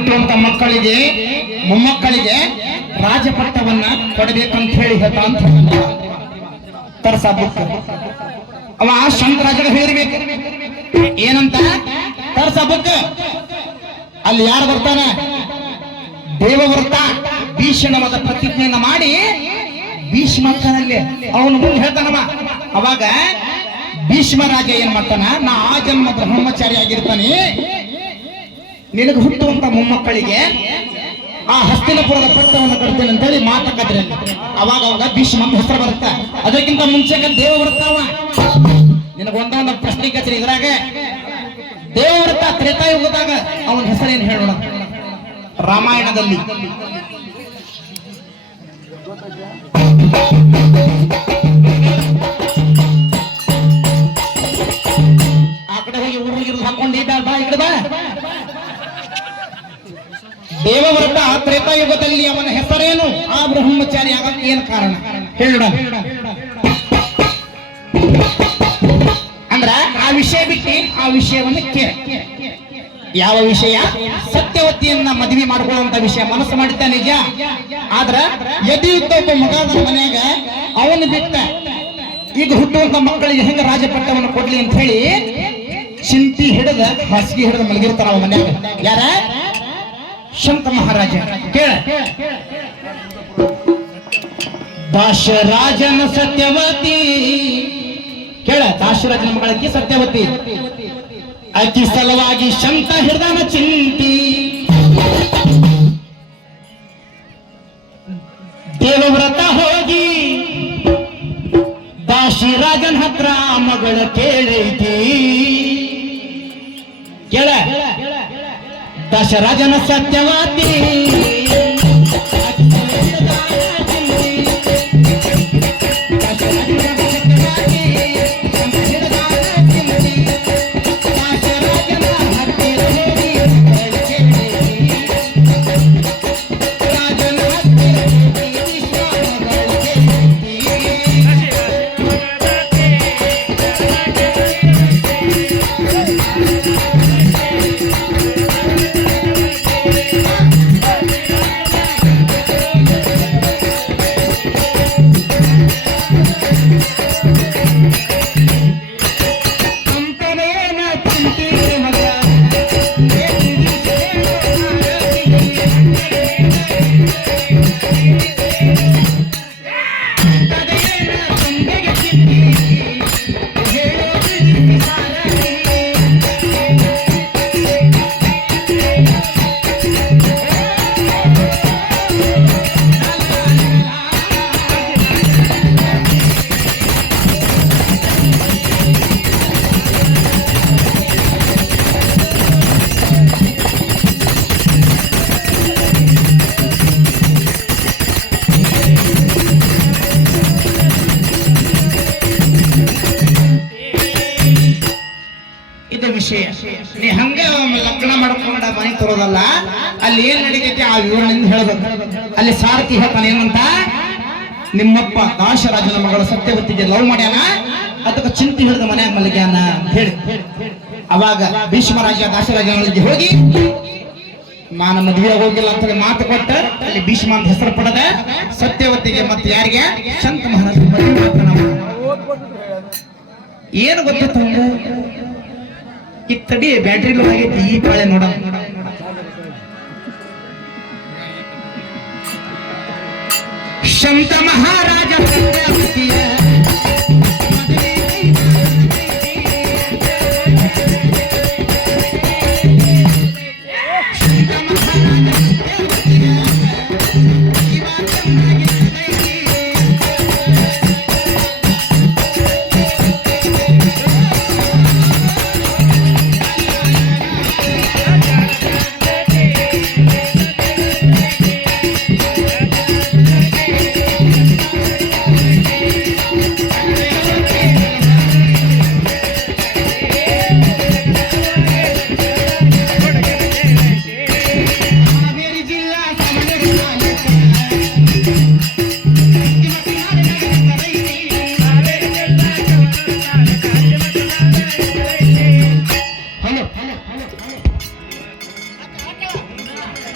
ಹುಟ್ಟುವಂತ ಮಕ್ಕಳಿಗೆ, ಮೊಮ್ಮಕ್ಕಳಿಗೆ ರಾಜಪಟ್ಟವನ್ನ ಕೊಡಬೇಕಂತ ಹೇಳಿ ಹೇಳ್ತಾ ಅಂತ ತರ್ಸ ಅವ ಶಂಕರಾಜಗ ಹೇಳಿರ್ಬೇಕು. ಏನಂತ? ತರ್ಸ ಬುಕ್. ಅಲ್ಲಿ ಯಾರು ಬರ್ತಾನೆ? ದೇವವ್ರತ ಭೀಷಣವಾದ ಪ್ರತಿಜ್ಞೆಯನ್ನ ಮಾಡಿ ಭೀಷ್ಮಕ್ಕನಲ್ಲಿ ಅವನು ಮುಂದೆ ಹೇಳ್ತಾನವ. ಅವಾಗ ಭೀಷ್ಮರಾಜ ಏನ್ ಮಾಡ್ತಾನ? ನಾ ಆ ಜನ್ಮ ಬ್ರಹ್ಮಚಾರಿ ಆಗಿರ್ತಾನೆ. ನಿನಗೆ ಹುಟ್ಟುವಂತ ಮೊಮ್ಮಕ್ಕಳಿಗೆ ಆ ಹಸ್ತಿನಪುರದ ಪಟ್ಟವನ್ನು ಅಂತ ಹೇಳಿ ಮಾತುಕತೆ ಅವಾಗ ಅವಾಗ ಭೀಷ್ಮ ಹೆಸರು ಬರುತ್ತ. ಅದಕ್ಕಿಂತ ಮುಂಚೆ ದೇವ ಬರ್ತಾವ ನಿನಗೆ ಒಂದೊಂದು ಪ್ರಶ್ನೆ ಕತ್ರಿ ಇದ್ರಾಗ. ದೇವವ್ರತ ತ್ರೇತಾಯುಗದಾಗ ಅವನ ಹೆಸರೇನು ಹೇಳೋಣ? ರಾಮಾಯಣದಲ್ಲಿ. ಆ ಕಡೆ ಹೋಗಿ ಊರಿಗೆ ಹಾಕೊಂಡು ಬಾ, ಈ ಬಾ. ದೇವವ್ರತ ತ್ರೇತಾಯುಗದಲ್ಲಿ ಅವನ ಹೆಸರೇನು? ಆ ಬ್ರಹ್ಮಚಾರಿ ಆಗಕ್ಕೆ ಏನು ಕಾರಣ? ಹೇಳ ಅಂದ್ರ ಆ ವಿಷಯ ಬಿಟ್ಟು ಆ ವಿಷಯವನ್ನು ಕೇಳ. ಯಾವ ವಿಷಯ? ಸತ್ಯವತಿಯನ್ನ ಮದುವೆ ಮಾಡ್ಕೊಳ್ಳುವಂತ ವಿಷಯ. ಮನಸ್ಸು ಮಾಡಿದ್ದ ನಿಜ? ಆದ್ರ ಯದಿಯುತ್ತ ಒಬ್ಬ ಮಗ ಮನೆಯಾಗ ಅವನು ಬಿಟ್ಟ. ಈಗ ಹುಟ್ಟುವಂತ ಮಕ್ಕಳಿಗೆ ಹೆಂಗ ರಾಜಪಟ್ಟವನ್ನು ಕೊಡ್ಲಿ ಅಂತ ಹೇಳಿ ಚಿಂತಿ ಹಿಡಿದ ಹಾಸಿಗೆ ಹಿಡಿದ ಮಲಗಿರ್ತಾರ ಅವ ಮನ್ಯಾಗ. ಯಾರ? ಶಂಕ ಮಹಾರಾಜ ಕೇಳ ದಾಶರಾಜನ ಸತ್ಯವತಿ ಕೇಳ ದಾಶರಾಜನ ಮಗಳಕ್ಕೆ ಸತ್ಯವತಿ ಅತಿ ಸಲವಾಗಿ ಶಂಕ ಹಿಡ್ದಾನ ಚಿಂತಿ ದೇವವ್ರತ ಹೋಗಿ ದಾಶಿರಾಜನ ಹತ್ರ ಮಗಳ ಕೇಳೈತಿ ಕೇಳ ದಶರಾಜನ ಸತ್ಯವಾದಿ. ವಿಷಯ ನೀ ಹಂಗೆ ಲಗ್ನ ಮಾಡ್ಕೊಂಡ ಮನೆ ತರೋದಲ್ಲ, ಅಲ್ಲಿ ಏನ್ ನಡೀತೈತಿ ಆ ವಿವರಣೆಯಿಂದ ಹೇಳ್ಬೇಕು. ಅಲ್ಲಿ ಸಾರಥಿ ಹೇಳ್ತಾನೆ ಏನಂತ? ನಿಮ್ಮಪ್ಪ ದಾಶರಾಜನ ಮಗಳ ಸತ್ಯವತ್ತಿಗೆ ಲವ್ ಮಾಡ್ಯಾನ, ಅದಕ್ಕೆ ಚಿಂತೆ ಹಿಡಿದ ಮನ್ಯಾಗ ಮಲಗ್ಯಾನ ಅಂತ ಹೇಳಿ. ಅವಾಗ ಭೀಷ್ಮರಾಜ ದಾಶರಾಜನಿಗೆ ಹೋಗಿ, ನಾನು ಮದುವೆ ಹೋಗಿಲ್ಲ ಅಂತ ಮಾತು ಕೊಟ್ಟ, ಅಲ್ಲಿ ಭೀಷ್ಮ ಅಂತ ಹೆಸರು ಪಡೆದ. ಸತ್ಯವತಿಗೆ ಮತ್ತೆ ಯಾರಿಗೆ? ಶಂತ ಮಹಾರಾಜ ಏನು ಗೊತ್ತಿತ್ತು ಅವ್ನಿಗೆ? ಈ ತಡಿ ಬ್ಯಾಟ್ರಿ ಲೋ ಆಗೈತಿ ಈ ಪಾಳೆ ನೋಡ. ಶಂತ ಮಹಾರಾಜ